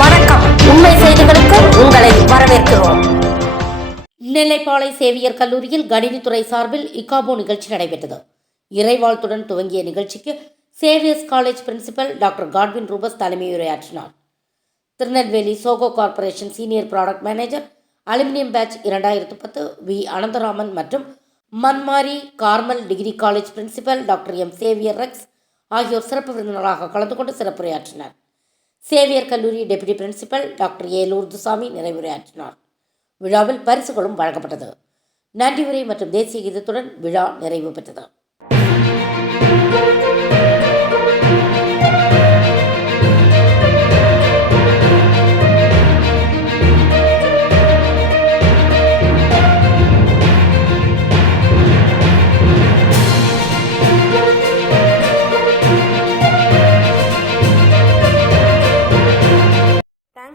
வணக்கம். உண்மை செய்திகளுக்கு உங்களை வரவேற்கிறோம். நெல்லைப்பாளை சேவியர் கல்லூரியில் கணினித்துறை சார்பில் இகாபோ நிகழ்ச்சி நடைபெற்றது. இறைவாழ்த்துடன் துவங்கிய நிகழ்ச்சிக்கு Xavier's college principal doctor Godwin Rufus தலைமையுரையாற்றினார் Tirunelveli Zoho corporation senior product manager alumni batch இரண்டாயிரத்து பத்து வி. அனந்தராமன் மற்றும் மன்மாரி Carmel degree college principal doctor M. Xavier Rex ஆகியோர் சிறப்பு விருந்தினராக கலந்து கொண்டு சிறப்புரையாற்றினர். சேவியர் கல்லூரி deputy principal doctor A Lourdusamy நிறைவுரையாற்றினார். விழாவில் பரிசுகளும் வழங்கப்பட்டது. நன்றி உரை மற்றும் தேசிய கீதத்துடன் விழா நிறைவு பெற்றது.